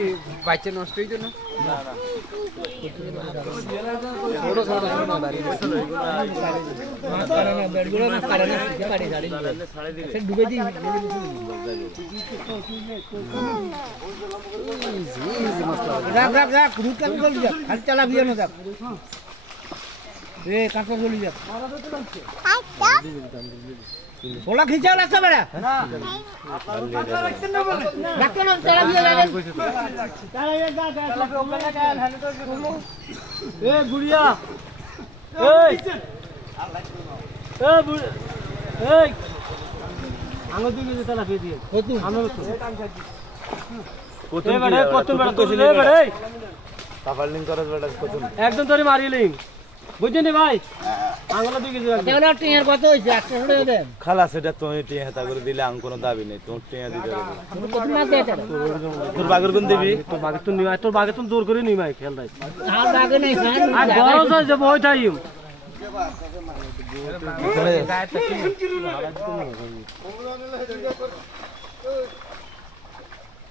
কি বাচ্চা নষ্ট হইতো না ওলা খিচাও লাগছে বেড়া ডাক্তার না তারা দিয়ে লাগে তারা এ বুড়িয়া এই এই আঙ্গুল দিয়ে তালা ফেলে দিয়ে কত আমরা কত বেড়া কত বেড়া কত বেড়া এই কাপালিং করে বেড়া কত একদম তোরে মারিলিং বুঝছেন ভাই আঙ্গুল দিয়ে গেছে তাহলে টিয়ার কত হইছে 100 দেন খালাস এটা তো টিয়া হেতা করে দিলে আং কোনো দাবি নেই তো টিয়া দিতে হবে কত মাছ দেয় তোর বাগের কোন দিবি তোর বাগে তো জোর করে নিমাই খেল দাই আর বাগে নাই আর বড় তো যে বই টাইম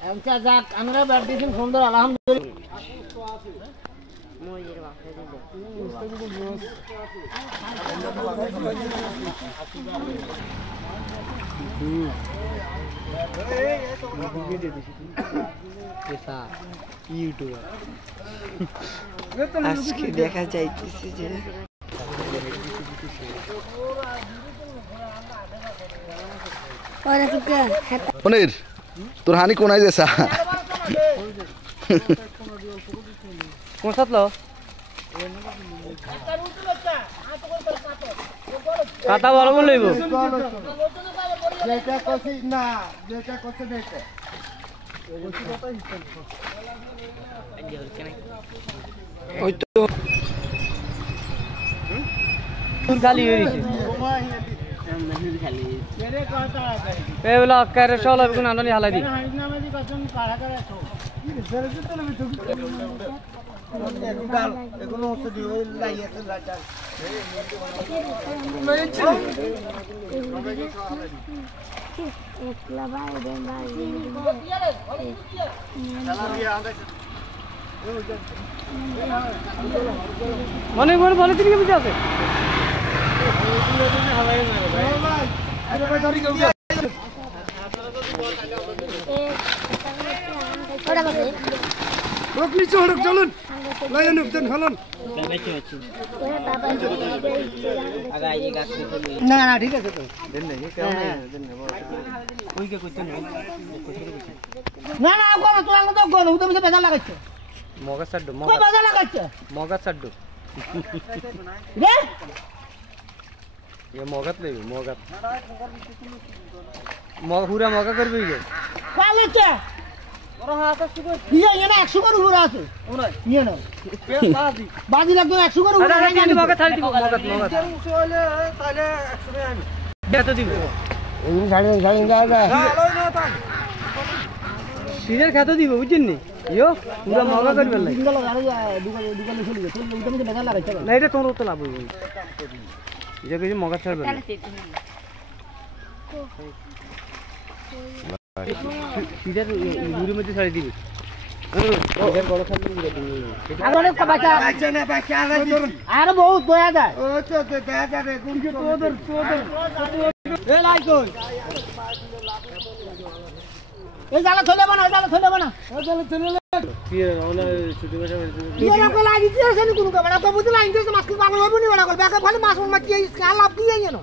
আচ্ছা যাক আমরা ব্যাট দিছেন সুন্দর আলহামদুলিল্লাহ মইয়ের বাপে আজকে দেখা যাইতেছে যে পনির তোর হানি কোনায় যেসা কোন সাতলো কাটা বড় বল লইব যেটা কইছি না যেটা কইছে দেখতে ওই তো গালি হইছে এই বলা কারে সল হবে কোন আননি হালাই দি এগুলো হচ্ছে দি ওই লাইয়াছে লাটা একলা ভাই দেন ভাই মনে মনে বলে তুমি কি বুঝে আছে চলুন না না ঠিক আছে তো না না কোন তোরা তো কোন তুমি সে বেজাল লাগাইছো মগা সাড্ডু কই বেজাল লাগাইছো মগা সাড্ডু রে ये मगत ले मगत मग पूरा मगा कर भी गए काले चे और हाथ सुगो ये ना 100 कर पूरा আছে ये ना बाजी बाजी লাগবে 100 कर पूरा আরে আমি মগা ছাড়ি দিব মগত মগত চলে তাহলে 100 আমি দে তো দিব এই গাড়ি যা যা সিনের খাতা দিব বুঝছেন নি ইয়ো পুরা মগা করবে না দুগাল গাড়ি দুগাল চলে গেছে ওইটা মধ্যে বেজাল লাগাইছে না এটা তোর তো লাভ হইবে ये किसी मौका चल रहा है सीधे दूरी में साड़ी दी इधर बड़ा सा नहीं दी अरे को बचा ना बचा अरे बहुत दया जाए ओ तो दया जा रे कौन के तोदर ए लाई कोई ए जाला थोले बना ए जाला थोले ये ओला शूटिंग में ये आपको लागी थी ऐसे नहीं कुछ का बड़ा को बुझ लाइन से मस्किल पागल हो नहीं बड़ा को बाका खाली मास मत किया इसका लाभ किया है ना